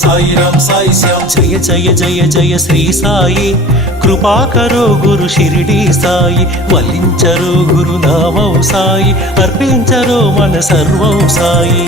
సాయిరాం సాయి శ్యాం జయ జయ జయ జయ శ్రీ సాయి కృపాకరో గురు షిరిడి సాయి వల్లించరో గురు నామం సాయి అర్పించరో మన సర్వం సాయి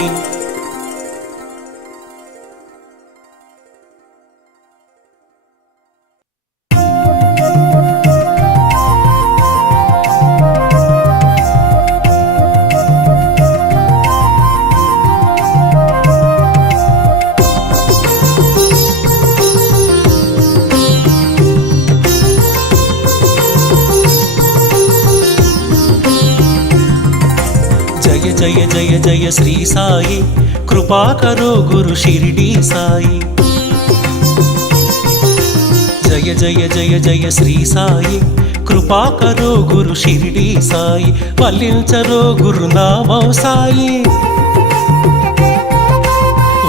జయ జయ జయ శ్రీ సాయి కృపాకరో గురు షిరిడి సాయి. జయ జయ జయ జయ శ్రీ సాయి కృపాకరో గురు షిరిడి సాయి వల్లించరో గురు నామం సాయి.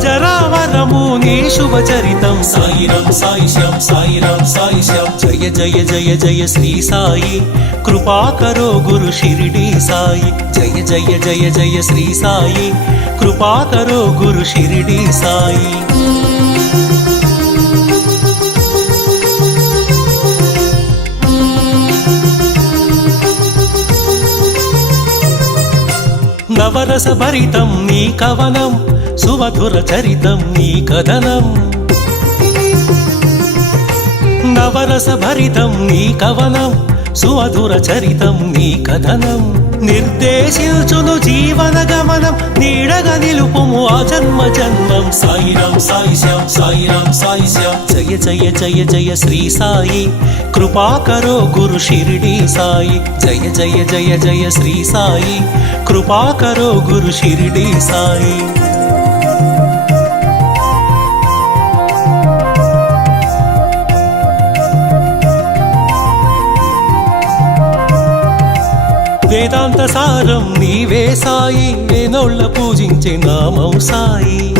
అజరావరము నీ శుభచరితం సాయిరాం సాయి శ్యామ్ సాయిరాం సాయి జయ జయ జయ జయ శ్రీ సాయి. కృపాకరో గురు షిరిడి సాయి. జయ జయ జయ జయ శ్రీ సాయి. కృపాకరో గురు షిరిడి సాయి. నవరస భరితం నీ కవనం. సుమధుర చరితం నీ కథనం. నవరస భరితం నీ కవనం. సుమధుర చరితం నీ కథనం. నిర్దేశించును జీవన గమనం. నీడగ నిలుపుము ఆ జన్మ జన్మం. సాయిరాం సాయి శ్యామ్ సాయిరాం సాయి శ్యామ్ జయ జయ జయ జయ శ్రీ సాయి. కృపాకరో గురు షిరిడి సాయి. జయ జయ జయ జయ శ్రీ సాయి. కృపాకరో గురు షిరిడి సాయి. వేదాంత సారం నీవే సాయి వేనోళ్ళ పూజించే నామం సాయి.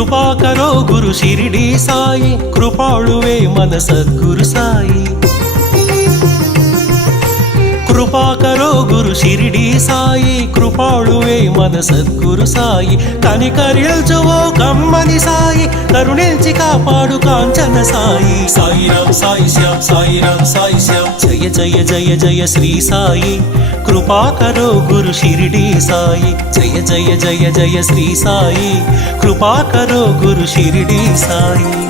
కృపాకరో గురు షిరిడి సాయి కృపాళువే మన సద్గురు సాయి. కృపాకరో గురు షిరిడి సాయి కృపాళువే మన సద్గురు సాయి. కనికరిల్చువో కమ్మని కాపాడు కాంచన సాయి. సాయిరాం సాయి శ్యామ్ సాయిరాం సాయి శ్యామ్. జయ జయ జయ జయ శ్రీ సాయి. కృపాకరో గురు షిరిడి సాయి. జయ జయ జయ జయ శ్రీ సాయి. కృపాకరో గురు షిరిడి సాయి.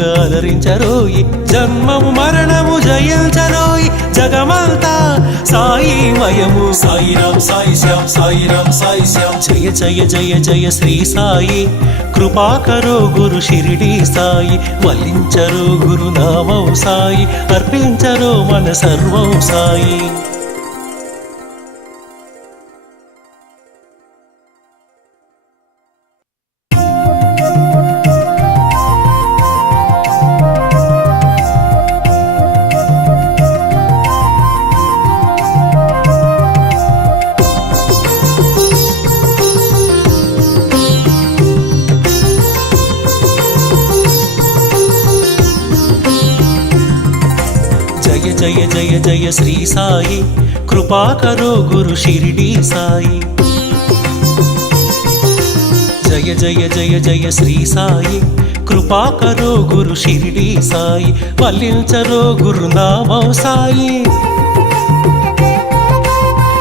వినుదుగా ఆదరించరోయి జన్మము మరణము జయించరోయి. జగమంతా సాయిమయము సాయిరాం సాయి శ్యామ్ రామ్ సాయి శ్యామ్. జయ జయ జయ జయ శ్రీ సాయి. కృపాకరో గురు షిరిడి సాయి. వల్లించరో గురు సాయి. అర్పించరో మన సర్వం సాయి. జయ జయ జయ శ్రీ సాయి. కృపాకరో గురు షిరిడి సాయి. జయ జయ జయ జయ శ్రీ సాయి. కృపాకరో గురు షిరిడి సాయి. వల్లించరో గురునామం సాయి.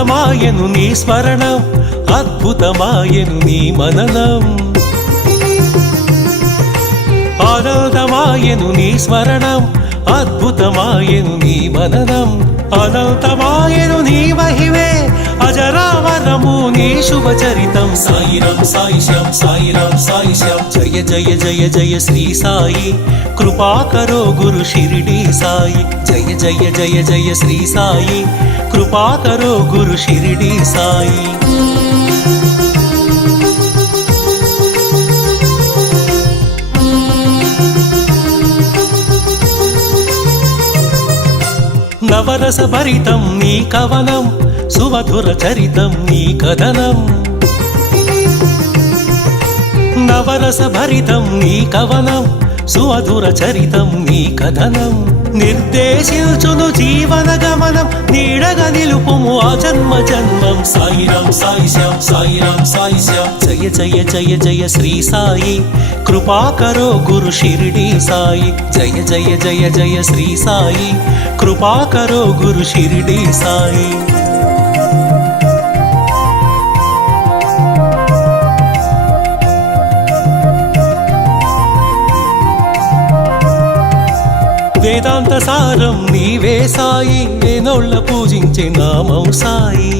అద్భుతమాయను నీ స్మరణం అద్భుతమాయను నీ మననం. అనంతమాయను నీ స్మరణం అద్భుతమాయను నీ మననం. అనంతమాయను నీ మహిమే అజరామ అజరావరము నీ శుభచరితం సాయిరాం సాయి శ్యామ్ సాయిరాం సాయి శ్యామ్ జయ జయ జయ జయ శ్రీ సాయి. కృపాకరో గురు షిరిడి సాయి. జయ జయ జయ జయ శ్రీ సాయి. కృపాకరో గురు షిరిడి సాయి. నవరస భరితం నీ కవనం. సుమధుర చరితం నీ కథనం. నవరస భరితం నీ కవనం. సుమధుర చరితం నీ కథనం. నిర్దేశించును జీవన గమనం. నీడగ నిలుపుము ఆ జన్మ జన్మం. సాయిరాం సాయి శ్యామ్ సాయిరాం సాయి శ్యామ్ జయ జయ జయ జయ శ్రీ సాయి. కృపాకరో గురు షిరిడి సాయి. జయ జయ జయ జయ శ్రీ సాయి. కృపాకరో గురు షిరిడి సాయి. వేదాంత సారం నీవే సాయి నేనోళ్ళ పూజించే నామం సాయి.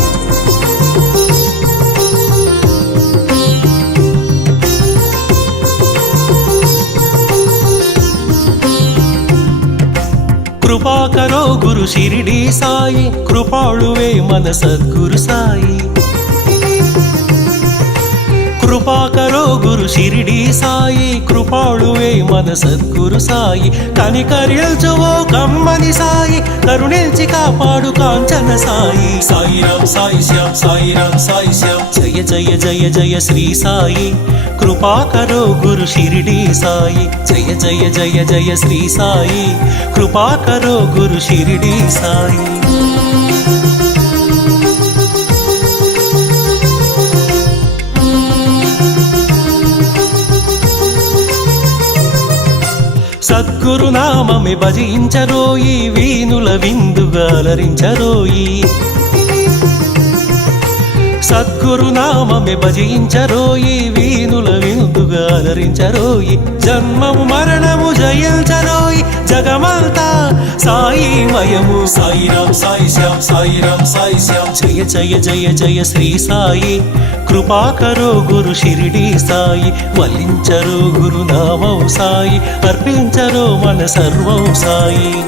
కృపాకరో గురు షిరిడి సాయి కృపాళువే మన సద్గురు సాయి. కృపాకరో గురు షిరిడి సాయి కృపాళువే మన సద్గురు సాయి. కనికరిల్చువో కమ్మని సాయి కరుణించి కాపాడు కాంచన సాయి. సాయిరాం సాయి శ్యామ్ సాయిరాం సాయి శ్యామ్. జయ జయ జయ జయ శ్రీ సాయి. కృపాకరో గురు షిరిడి సాయి. జయ జయ జయ జయ శ్రీ సాయి. కృపాకరో గురు షిరిడి సాయి. సద్గురునామమి భజించరోయి వీణుల విందుగా సద్గురునామమి సద్గురు నామమే భజించరోయి వీణుల విందుగాలరించరోయి జన్మము మరణము జయించరోయి జగమంతా సాయిమయము సాయిరాం సాయి శ్యాం సాయిరాం సాయి శ్యాం జయ జయ జయ జయ శ్రీ సాయి. కృపాకరో గురు షిరిడి సాయి. వల్లించరో గురునామం సాయి. అర్పించరో మన సర్వం సాయి.